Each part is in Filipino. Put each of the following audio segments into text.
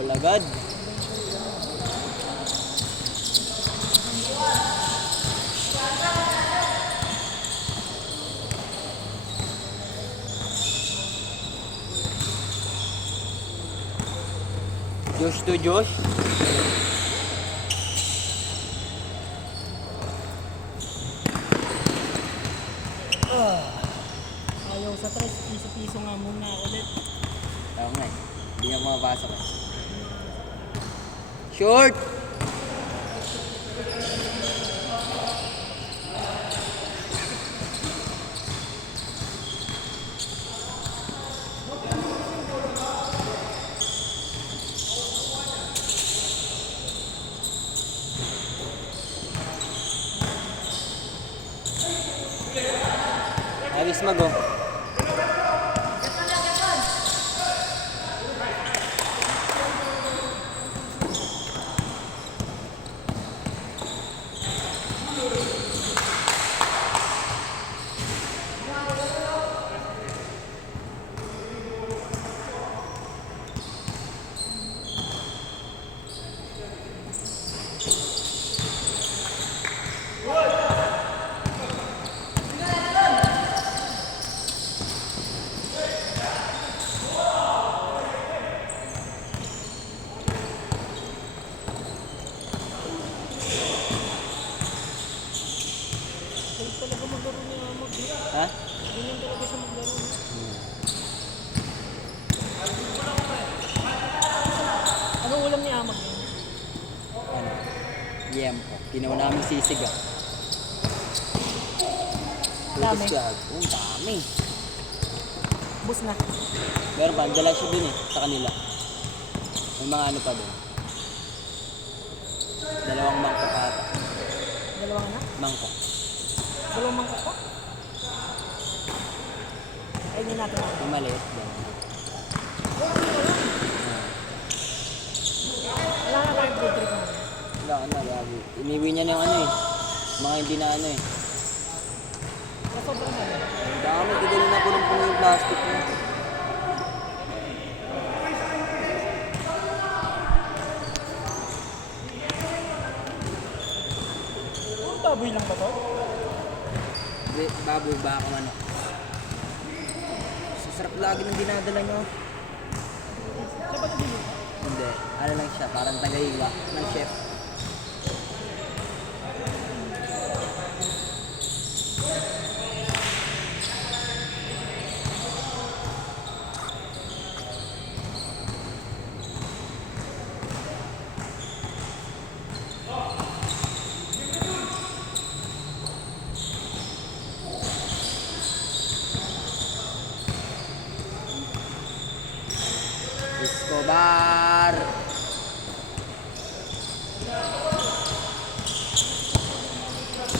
Bukol agad. Josh to Josh. Ayaw sa tres, piso-piso nga muna ulit. Tama nga eh. Hindi nga mapapasok eh. Short! Ayos mag oh. Galing talaga maglaro ni Amag. Ha? Galing talaga siya maglaro. Anong ulam ni Amag yun? Ano? Yempo. Ginawa namin sisig ah. Dami. Tutos ka. Oh, dami. Bus na. Meron pa, dala siya dun eh, sa kanila. May mga ano pa dun. Dalawang mangkok ata. Dalawang anak? Mangkok. Dalawang mangkok pa? Ay, hindi natin ako. Yung maliit dun. Wala na tayong food trip na. Wala ka na, gabi. Iniwi niya na yung ano eh. Mga hindi na ano eh. Sobrang na. Ang dami, tigali na punong-puno yung plastic mo. Baboy lang ba to? Hindi, baboy ba akong ano. Sasarap lagi ng dinadala nyo. Siya ba nabili? Hindi, ano lang siya, parang tagaiwa ng chef. Escobar!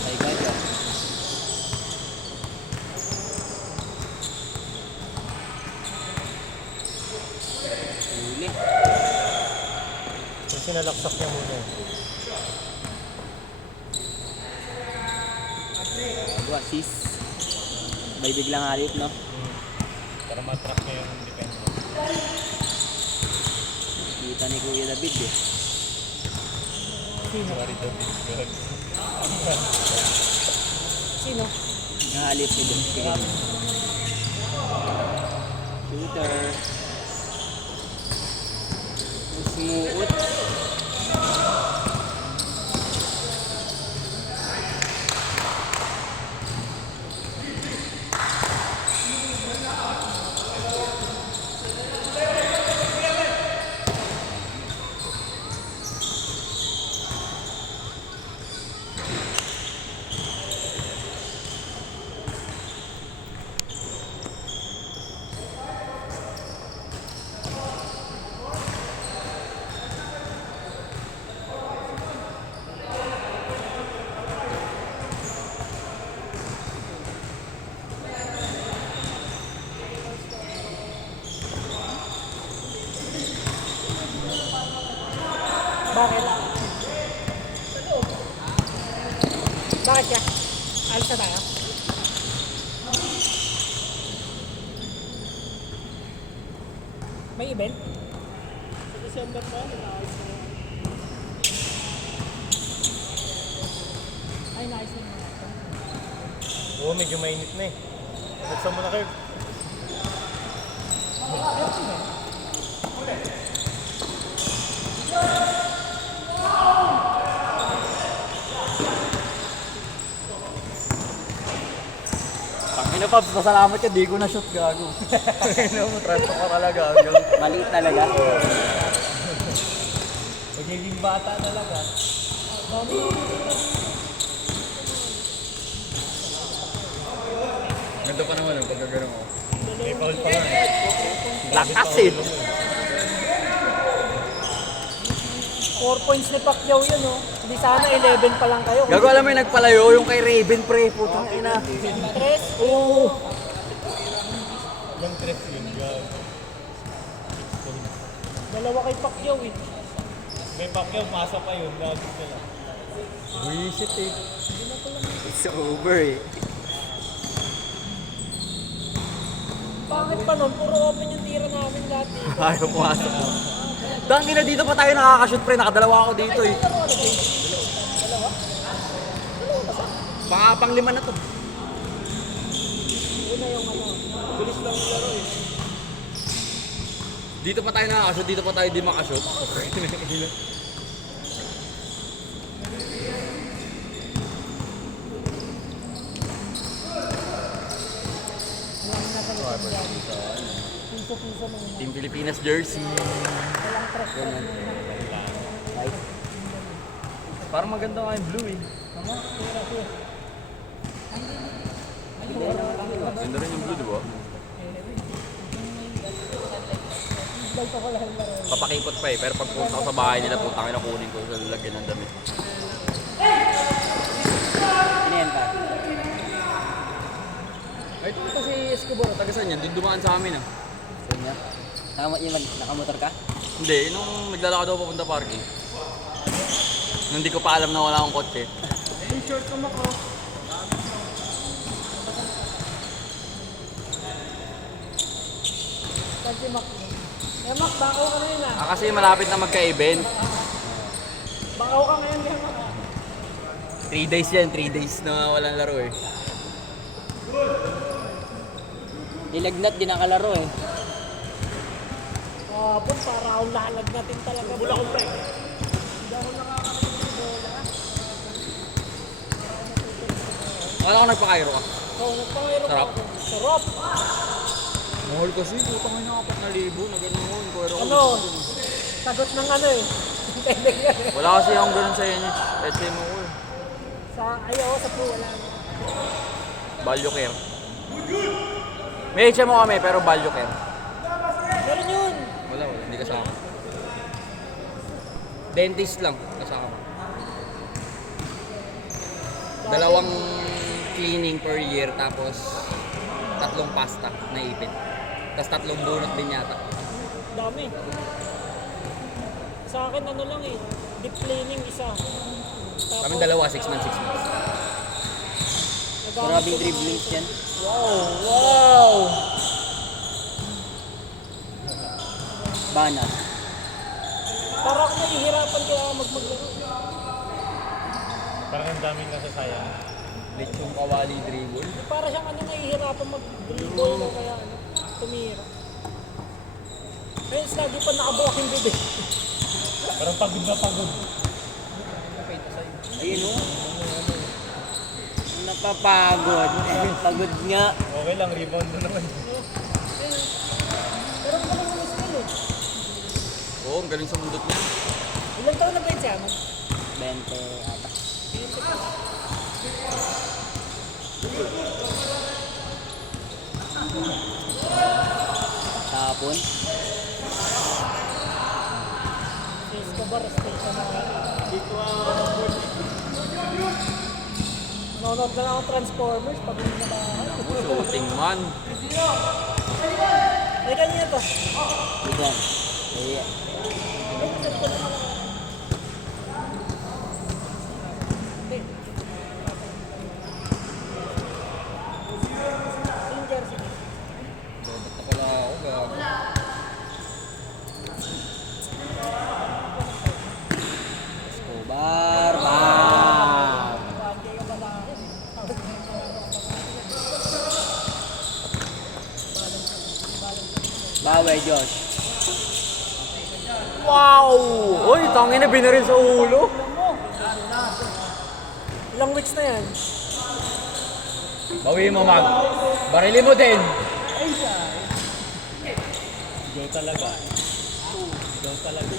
Ay, gaga. Huli. Yung sinalaksak niya muna. Bago, assist. May biglang halit, no? Para matrack niya yung defense. Kita ni Kuya David eh. Sino? Sino? Nahalit ni Dun. Shooter. Sumuot. Bakit? Bakit ka? Alis na tayo? May event? December pa, nice na. Ay, nice na mga ito. Oo, medyo mainit na eh. Buksan mo na kayo. Tangina Pops, pasalamat ka, di ko na shoot gago. Ano mo, transfer ka talaga. Maliit talaga. Magiging bata talaga. Ganda pa naman ang pagkagano ko. May foul pa nga. Lakas eh. 4 points ni Pacquiao yun, oh. Hindi sana 11 pa lang kayo. Gago, alam mo yung nagpalayo, yung kay Raven pre, putang ina. Tres? Oo. Yung tres yun. Dalawa kay Pacquiao, eh. May Pacquiao, pasok pa yun. Lagi sila. Buisit eh. It's over eh. Bakit pa nun? Puro open yung tira namin lahat dito. Ayaw pumasok mo. Tangina dito pa tayo nakakashoot pre, nakadalawa ako dito eh. Pang lima na to. Una yung ano, bilis lang yung laro, eh. Dito pa tayo nakakashoot, dito pa tayo di makashoot. Piso-piso muna. Team Pilipinas jersey. Walang tres pa muna. Right? Parang maganda nga yung blue eh. Tama? Tira, tira. Ganda rin yung blue, di ba? Vlog ko lang yung laro. Papakipot pa eh, pero pag punta ko sa bahay nila, putang ina kunin ko sa lalagyan ng damit. Ano yan pa? Ay, ito kasi Escobar, taga saan yan? Doon dumaan sa amin ah. So niya? Nakamotor ka? Hindi, nung naglalakad ako papunta parking. Nung hindi ko pa alam na wala akong kotse. Yung short ko mako. Kasi Mac. Eh, Mac, bakaw ka na yun, ah. Kasi malapit na magka-event. Bakaw ka ngayon, kaya Mac. 3 days yan, 3 days na walang laro eh. Nilagnat, di nakalaro eh. Kapon, para akong lalagnatin talaga. Bula ko pa eh. Hindi ako nakakakita ng bola. Akala ko nagpa-Cairo ka. So, nagpangero pa Sarap. ako. Sarap! Mahal kasi, putang ina 4,000 na gano'n. Pero Ano? Sagot ng ano eh. wala kasi akong ganun sa HMO ko eh. Sa ayaw, sa po, wala. Value care. May HMO kami pero value care. Meron yun! Wala, hindi kasama. Dentist lang kasama. Dalawang cleaning per year tapos 3 pasta na ipin. Tapos 3 bunot din yata. Dami. Sa akin ano lang eh. Deep cleaning isa. Kami dalawa, 6 months, 6 months. Maraming dribblings yan. Wow! Wow! Bana. Para ako nahihirapan kaya ako maglaro. Parang ang daming nasasayang. Lechong kawali dribble. Para siyang ano nahihirapan mag-dribble o kaya ano, tumira. Ayun, lagi pa nakabuwak yung bibig. Parang pagod na pagod. Ayun o. Napapagod. Pagod nga. Okay lang, rebound na naman. Pero ang galing ng skill eh. Oo, ang galing sa mundot niya. Ilang taon na ba yun siya? 20 ata. Tapon. Si Escobar, station na nga. Nanonood na lang ako Transformers pag hindi na bahay. Shooting man. Ay, ganyan to. Igan. Ayan. Yung jersey. Ba't na pala ako, gago. kay Josh. Wow! Uy, tangin na binarin sa ulo. Ilang weeks na yan? Bawi mo, Mag. Barili mo din. Go talaga. Go talaga.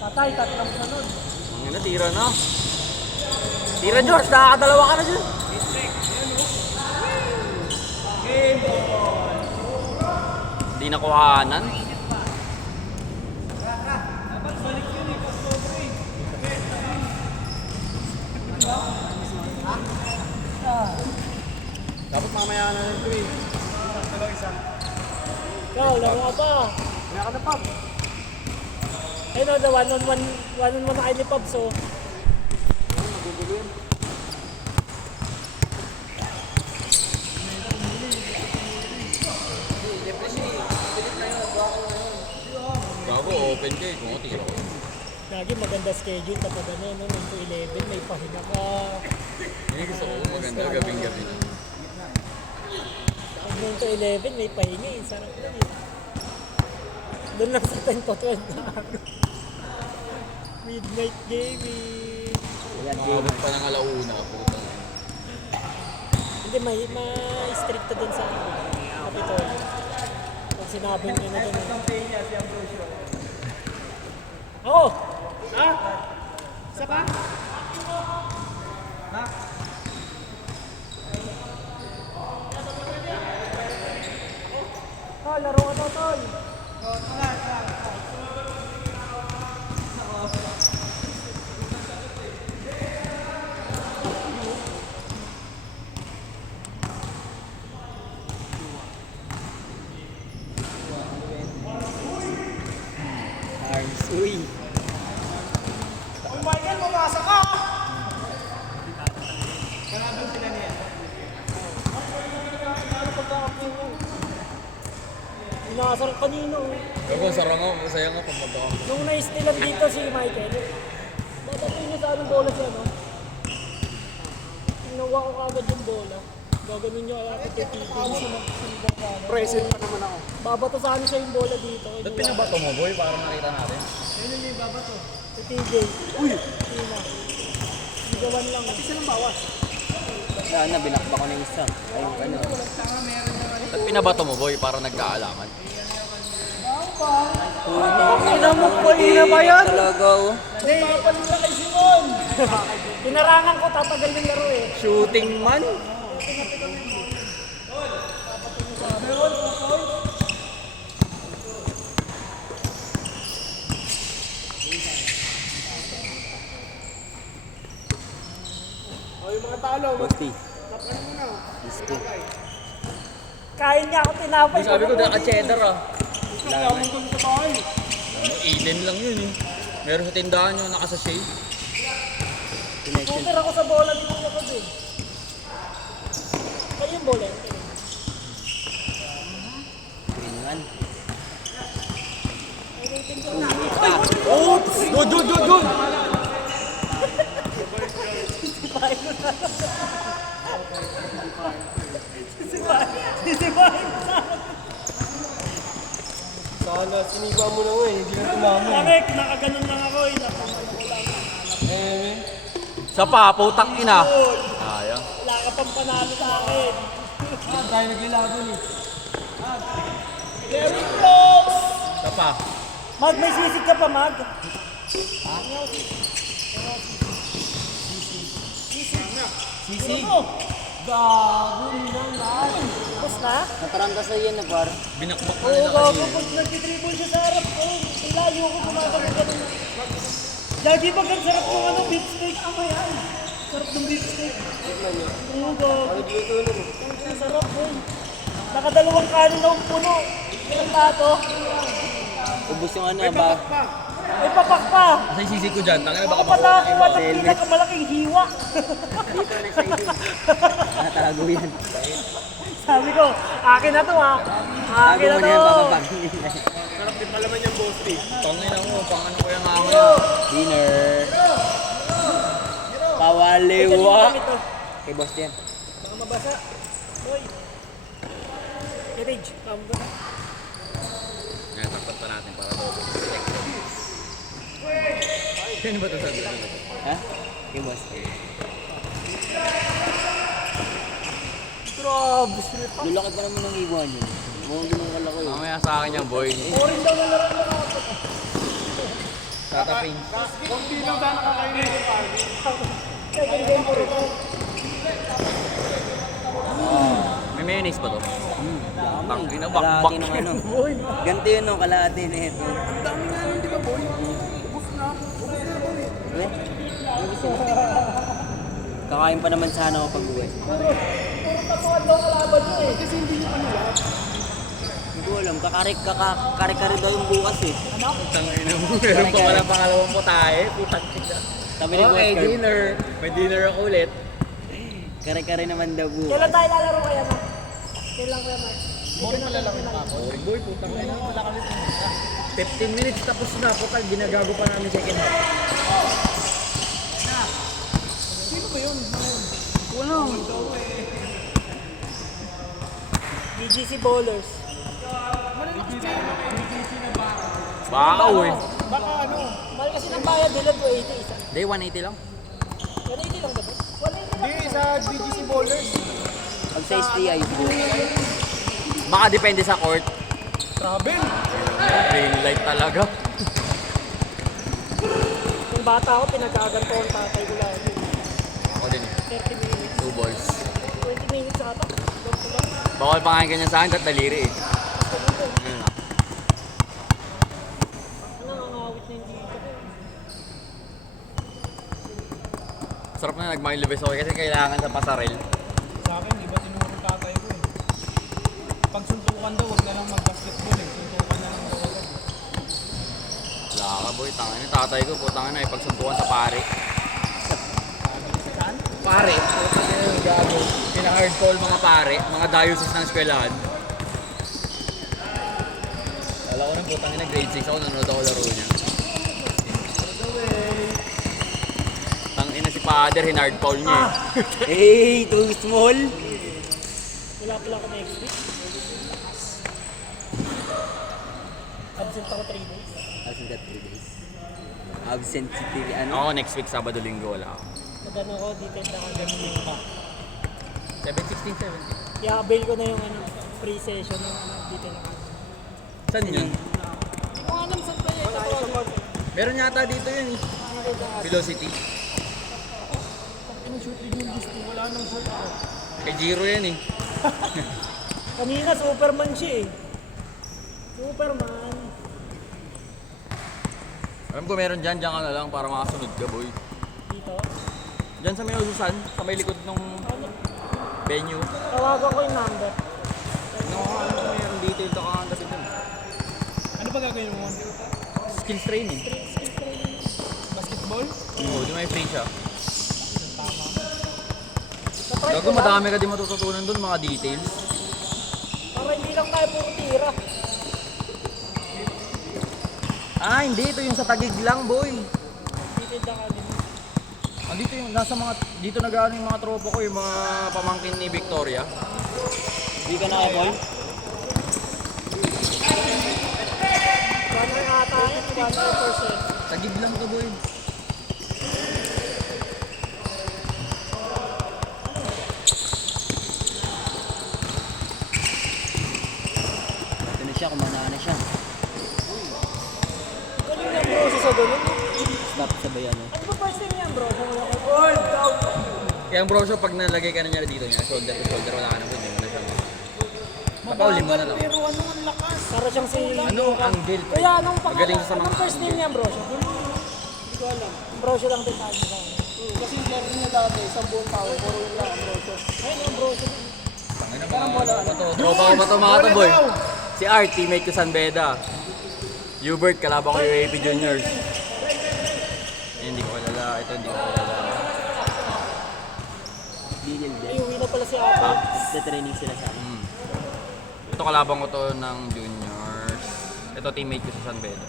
Patay, tatlong sunod. Tangin na, tira na. Tira, George. Nakakadalawa ka na dyan. Hindi nakuhanan. Dapat mamaya na rin ito eh. Ikaw, laro ka pa. Kaya ka na, Pab. Ayun o, the one-on-one na kayo ni Pops, oh. Gago, open ka eh. Kung ako tira ko. Lagi maganda schedule kapag ano, no, 1 to 11, may pahinga ka. Hindi gusto ko maganda gabing-gabi na. Pag 1 to 11, may pahinga eh. Sarap lang eh. Doon lang sa 10 to 12 na ano. Midnight gaming. Ayan, Nakabot pa ng alauna, puta. Hindi, may stricta din sa ano, Kapitolyo. Pag sinabing nyo na doon. Ako! Ha? Isa pa? Ha? Tol, laro ka to, Tol. Arms. Uy. Oh Michael, mamasa ka! Inasar kanino. Gago, sarang ako. Masaya nga pag mag-ako. Nung na-stealan dito si Michael, dadating niya sa anong bola siya, no? Ginawa ko kagad yung bola. Gaganon niya kalapit yung TV. Present pa naman ako. Babato sa ano siya yung bola dito. Ba't pinabato mo, boy? Para makita natin. Si TJ. Uy! Tina. Sigawan lang. Pati silang bawas. Sana, binakba ko ng isa. Ay, ano. Ba't pinabato mo, boy? Para nagkaalaman. Ina mo po, ina ba yan? Talaga, oh. Papalit na kay Simon! Pinarangan ko, tatagal ng laro eh. Shooting man? Bosti. Isko. Kain niya ako tinapay. Sabi ko, naka-cheddar ah. Laman. Eden lang yun eh. Meron sa tindahan yung nakasashay. Connection. Super ako sa bola ni Kuya ko din. Kayo yung bola. Kringan. Oops! Good! Sana, sinigaw mo na nga eh. Hindi na tumama. Bakit? Nakaganon lang ako eh. Sa pa, putang ina. Sayang. Wala ka pang panalo sa akin. Hindi tayo nagilaban eh. Very close! Sa pa. Mag, may sisig ka pa, Mag. Sisig. Ano? Gago nilang lahat. Tapos na? Nataranta sa iyan na par. Binakbak mo Oo, nila gago. kanina. Pag nag-dribble siya sa harap ko, ilayo ko gumagano-gano. Lagi ba ang sarap ng ano, beef steak? Ama yan. Sarap ng beef steak. Oo, gago. Ang sarap po. Nakadalawang kanin na puno. Ilang plato. Ubus yung ano, ba? May papak pa. Kasi yung sisig ko dyan, tangina Ako baka pa makuha nakakuha ng pinakamalaking hiwa. Dito na sa iyo. Natago yan. Sabi ko, akin na to ha. Tago Akin na mo na to. yan, papapagin. Sarap din pala man yung boasty. Tangina mo, pang ano ko yung hamon. Dinner. Ay, Pawaliwa. ganito lang ito. Kay boss yan. Baka mabasa. Hoy. Rage, tama ba na? Ngayon, takpan pa natin para double check. Sino ba ito sa dulo? Ha? Okay, boss. Grabe, sila pa. Lulaki pa naman ng iguan yun. Mukhang ginungkal ako yun. Mamaya sa akin yung boy. Boring daw na laro na ako. Tatapin. Kung di lang sana kakainin yung party. Second game po rin. May mayonnaise pa to? Tangina, Kalahati bakbak ng ano. Boy. Ganti yun no, kalahati na ito. Ang dami nga nun, di ba boy? Ubus na boy. Eh? Ano gusto mo? Kakain pa naman sana ako pag-uwi. Puro tatuan daw kalaban nyo eh. Kasi hindi nyo ano yan. Hindi ko alam, kakarik-kari daw yung bukas eh. Tangina mo, meron pa pala pangalawang putahe. Putang ina. Sabi ni Okay, Boss Carl, dinner. May dinner ako ulit. kare-kare naman daw bukas. Kailan tayo lalaro kaya na? Kailan kaya na? Boring malalaki pa ako. Boring boy, putang ina. Wala kami. 15 minutes tapos na. Putal, ginagago pa namin second half. Sino ba yun? Wala. BGC Bowlers. Baka eh. Baka ano? Mahal kasi ng bayad nila 280 isa. Day 180 lang. 180 lang ba ito? 180 lang. Hindi, sa BGC Bowlers. Pag sa STI, Baka depende sa court. Travel. Green light talaga. Nung bata ako, pinagkaganto ang tatay ko lang. Ako din eh. 30 minutes. 2 balls. 20 minutes ata. Ganito lang. Bawal pa nga ganyan sa akin, daliri eh. Ayun. Ano, ang awit na hindi ko. Sarap na nag-milibes ako kasi kailangan sa pasarel. Sa akin, iba tinuro ng tatay ko eh. Pag suntukan daw, huwag na lang mag-basketball eh. Suntukan na lang daw agad. Wala ka boy, tangin yung tatay ko, putang na ipagsuntukan sa pare. Pare, putang na yung gago. Pina-hard call mga pare, mga diocese ng eskwelahan. Wala ko ng putang na grade 6 ako, nanonood ako laro niya. Tangina si father, hinard call niya eh. hey, too small. Wala pala ako next week. Absent ako 3 days. Absent that 3 days. Absent si TV, ano? Ako next week, Sabado, Linggo, wala ako. Nagano ko, detailed ako ganun pa. 7:16, 17. I-avail ko na yung ano, pre-session ng ano, detail ako. Saan yun? Hindi ko alam saan pa yun. Meron yata dito yun eh. Velocity. Shoot din yung gusto, wala nang shoot ako. Kay Giro yan eh. Kanina, Superman siya eh. Superman. Alam ko meron dyan ka na lang para makasunod ka boy. Dito. Dyan sa may ususan, sa may likod ng Ano? venue. Tawagan ko yung number. No, alam ko meron detail ka kang gabi dun. Ano ba gagawin mo? Skills training. Basketball? Oo, di may free siya. Natry Gago ko lang. madami ka din matututunan dun, mga details. Para hindi lang tayo puro tira. Ah, hindi. Ito yung sa Tagig lang, boy. Detailed ako din. Andito yung, nasa mga, dito nag-ano yung mga tropa ko, yung mga pamangkin ni Victoria. Hindi ka na kay boy? Runner ata yun, 100%. Tagig lang to, boy. Ito na siya, kumana na siya. Galing yung bro sa ganun. Stop sabay ano. Ano ba first name niyan bro? Gold! Kaya bro, so pag nalagay ka na niya dito niya, shoulder to shoulder, wala ka na po, hindi mo na siya. Papaulin mo na lang. Pero ano ang lakas? Para siyang si... Ano ang angle? pre? Kuya, anong pangalan? Magaling siya sa mga Anong first name angle. niyan bro? Hindi ko alam. Bro siya lang din tayo. Kasi laro niya dati, isang buong tao, puro yung lang, bro. Ayun yung bro siya. Tangina mo, tropa ko pa to mga to, boy. Si Art, teammate ko San Beda. Hubert, kalaban ko yung AP Juniors. Hindi ko kilala, ito hindi ko kilala. Didil Ay, din. uwi na pala si Apo. Nagte-training sila sa akin. Ito kalaban ko to ng juniors. Ito teammate ko sa San Beda.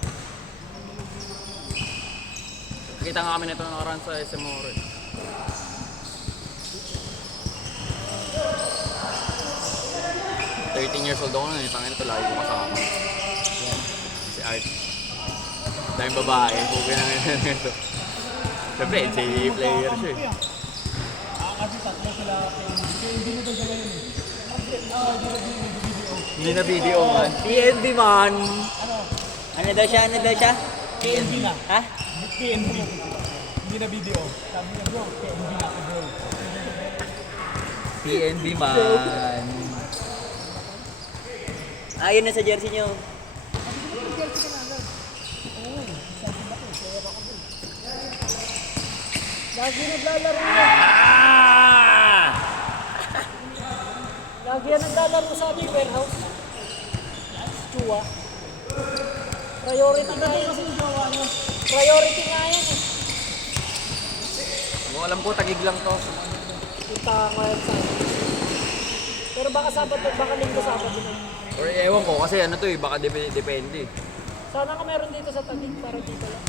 Nakita nga kami nito nakaraan sa SM Ore. 13 years old ako nun, tangin ito, lagi ko kasama. Si Art. Daming babae, pugi na ito. Siyempre, NCAA player siya eh. Kasi tatlo sila kaya hindi na daw sila yun eh. Hindi na video man. PNB man! Ano daw siya? Ano daw siya? KNB na. Ha? KNB. Hindi na video. Sabi niya bro, KNB na ako bro. PNB man! Ayun na sa jersey nyo. Lagi naglalaro na. Lagi yan naglalaro sa aming warehouse. Chua. Priority nga yan. Priority nga yan eh. Kung alam ko, tagig lang to. Punta nga yan sa amin. Pero baka Sabado, baka Linggo Sabado na. Or ewan ko, kasi ano to eh, baka depende. Sana ka meron dito sa Taguig para dito lang.